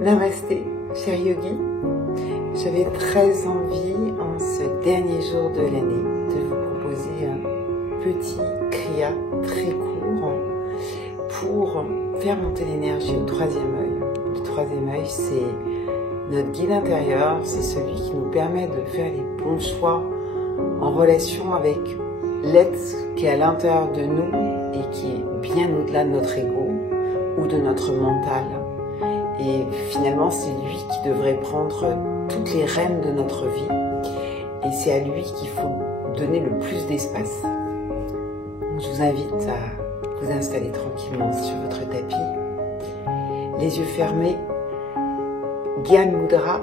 Namasté, cher yogi. J'avais très envie, en ce dernier jour de l'année, de vous proposer un petit kriya très court pour faire monter l'énergie au troisième œil. Le troisième œil, c'est notre guide intérieur, c'est celui qui nous permet de faire les bons choix en relation avec l'être qui est à l'intérieur de nous et qui est bien au-delà de notre ego ou de notre mental. Et finalement, c'est lui qui devrait prendre toutes les rênes de notre vie. Et c'est à lui qu'il faut donner le plus d'espace. Je vous invite à vous installer tranquillement sur votre tapis, les yeux fermés, Gyan Mudra,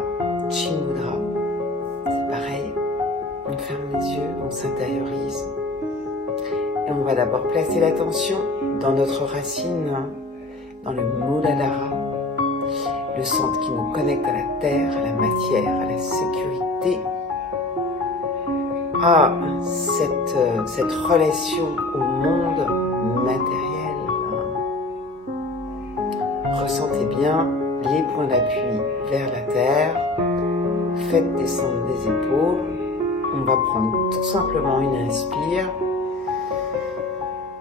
Chin Mudra. C'est pareil, on ferme les yeux, on s'intériorise. Et on va d'abord placer l'attention dans notre racine, dans le Muladhara, le centre qui nous connecte à la terre, à la matière, à la sécurité, à cette relation au monde matériel. Ressentez bien les points d'appui vers la terre, faites descendre les épaules. On va prendre tout simplement une inspire.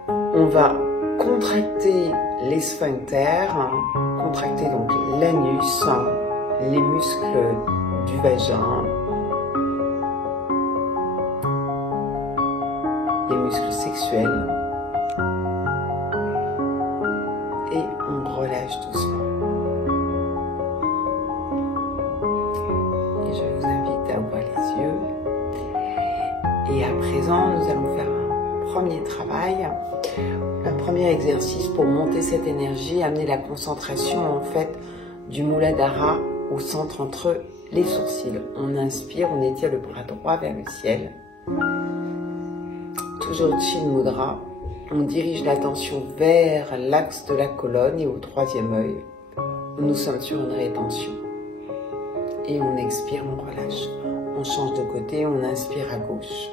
On va contracter les sphincters, contracter donc l'anus, les muscles du vagin, les muscles sexuels, et on relâche doucement. Et je vous invite à ouvrir les yeux. Et à présent, nous allons faire un premier travail. Un premier exercice pour monter cette énergie, amener la concentration en fait du Muladhara au centre entre les sourcils. On inspire, on étire le bras droit vers le ciel. Toujours Chin Mudra. On dirige l'attention vers l'axe de la colonne et au troisième œil. Nous sommes sur une rétention. Et on expire, on relâche. On change de côté, on inspire à gauche.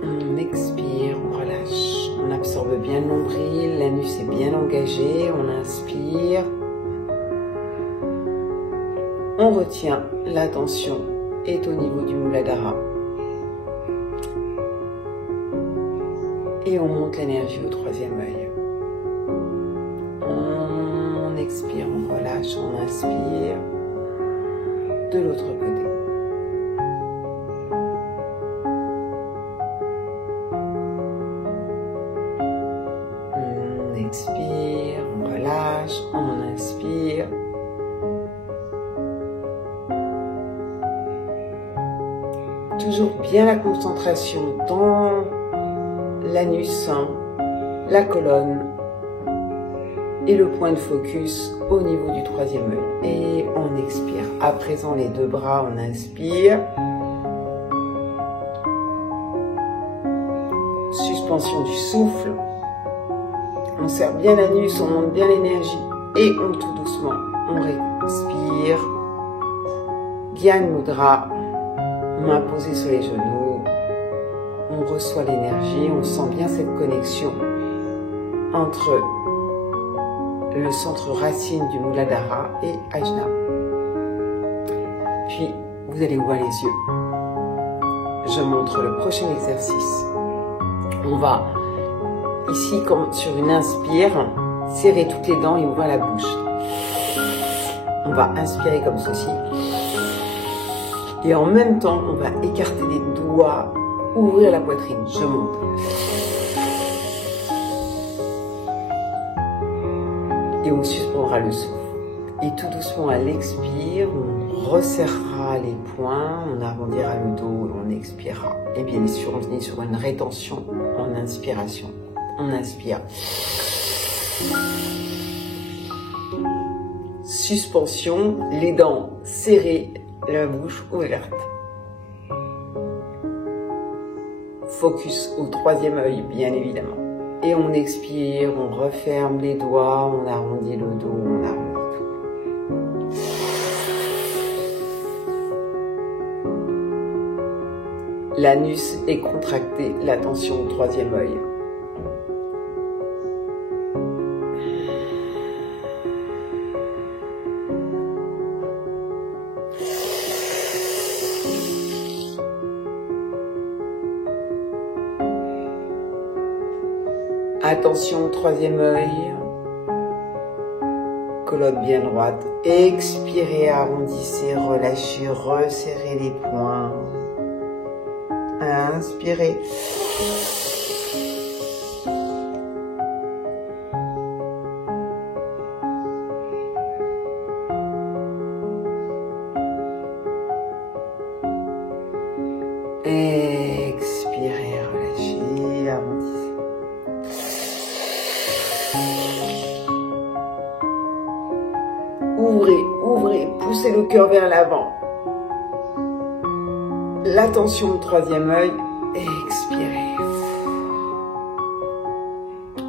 On expire, on relâche, on absorbe bien le nombril, l'anus est bien engagé, on inspire. On retient, l'attention est au niveau du Muladhara. Et on monte l'énergie au troisième œil. On expire, on relâche, on inspire. De l'autre côté. On expire, on relâche, on inspire. Toujours bien la concentration dans l'anus, la colonne et le point de focus au niveau du troisième œil. Et on expire. À présent, les deux bras, on inspire. Suspension du souffle. On serre bien l'anus, on monte bien l'énergie. Et on tout doucement, on respire. Gyan Mudra. Main posée sur les genoux. On reçoit l'énergie, on sent bien cette connexion entre le centre racine du Muladhara et Ajna. Puis, vous allez ouvrir les yeux. Je montre le prochain exercice. On va, ici, comme sur une inspire, serrer toutes les dents et ouvrir la bouche. On va inspirer comme ceci. Et en même temps, on va écarter les doigts, ouvrir la poitrine. Je monte. Et on suspendra le souffle. Et tout doucement à l'expire, on resserrera les poings, on arrondira le dos, on expirera. Et bien sûr, on est sur une rétention en inspiration. On inspire. Suspension, les dents serrées, la bouche ouverte. Focus au troisième œil, bien évidemment. Et on expire, on referme les doigts, on arrondit le dos, on arrondit tout. L'anus est contracté, l'attention au troisième œil. Attention, troisième œil. Colonne bien droite. Expirez, arrondissez, relâchez, resserrez les poings. Inspirez. Expirez, relâchez, arrondissez. Ouvrez, ouvrez, poussez le cœur vers l'avant. L'attention au troisième œil. Expirez.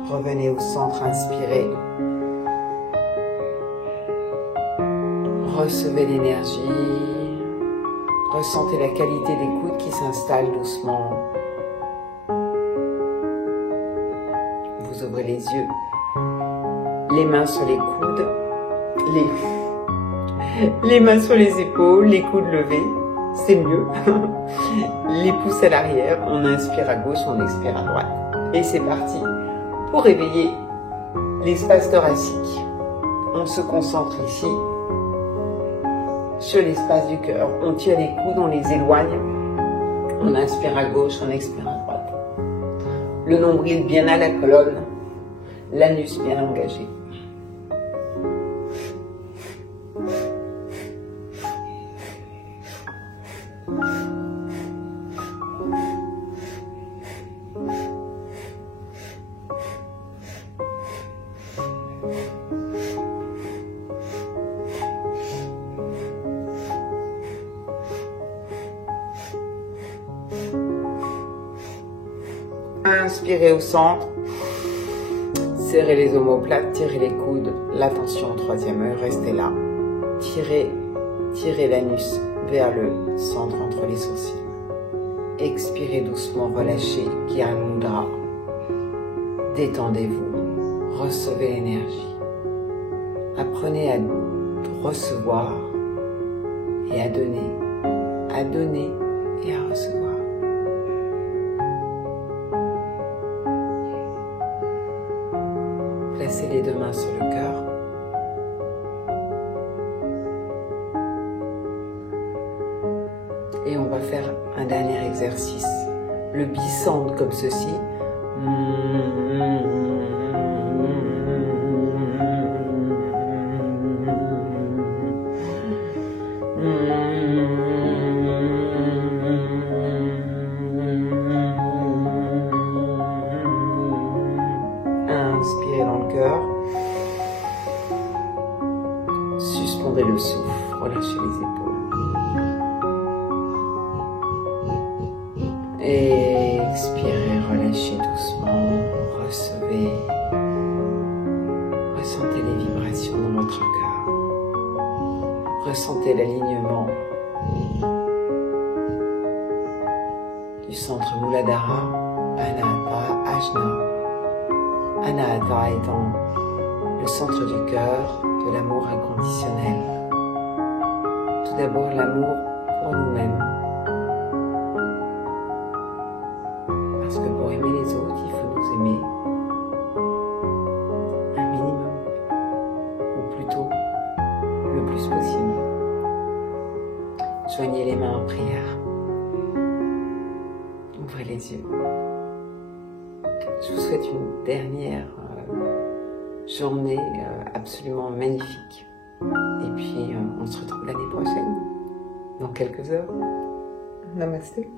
Revenez au centre, inspirez. Recevez l'énergie. Ressentez la qualité des coudes qui s'installe doucement. Vous ouvrez les yeux. Les mains sur les coudes. Les mains sur les épaules, les coudes levés. C'est mieux. Les pouces à l'arrière. On inspire à gauche, on expire à droite. Et c'est parti pour réveiller l'espace thoracique. On se concentre ici sur l'espace du cœur. On tire les coudes, on les éloigne. On inspire à gauche, on expire à droite. Le nombril bien à la colonne. L'anus bien engagé. Inspirez au centre, serrez les omoplates, tirez les coudes, l'attention au troisième œil, restez là. Tirez l'anus vers le centre entre les sourcils. Expirez doucement, relâchez, Gyan Mudra. Détendez-vous, recevez l'énergie. Apprenez à recevoir et à donner et à recevoir. Placez les deux mains sur le cœur. Et on va faire un dernier exercice. Le bicendre comme ceci. Inspirez dans le cœur. Suspendez le souffle, relâchez les épaules. Expirez, relâchez doucement, recevez. Ressentez les vibrations dans votre cœur. Ressentez l'alignement du centre Muladhara, Anahata, Ajna. Anahata étant le centre du cœur de l'amour inconditionnel. Tout d'abord l'amour pour nous-mêmes. Parce que pour aimer les autres, il faut nous aimer un minimum, ou plutôt le plus possible. Joignez les mains en prière. Ouvrez les yeux. Je vous souhaite une dernière journée absolument magnifique. Et puis, on se retrouve l'année prochaine, dans quelques heures. Namasté.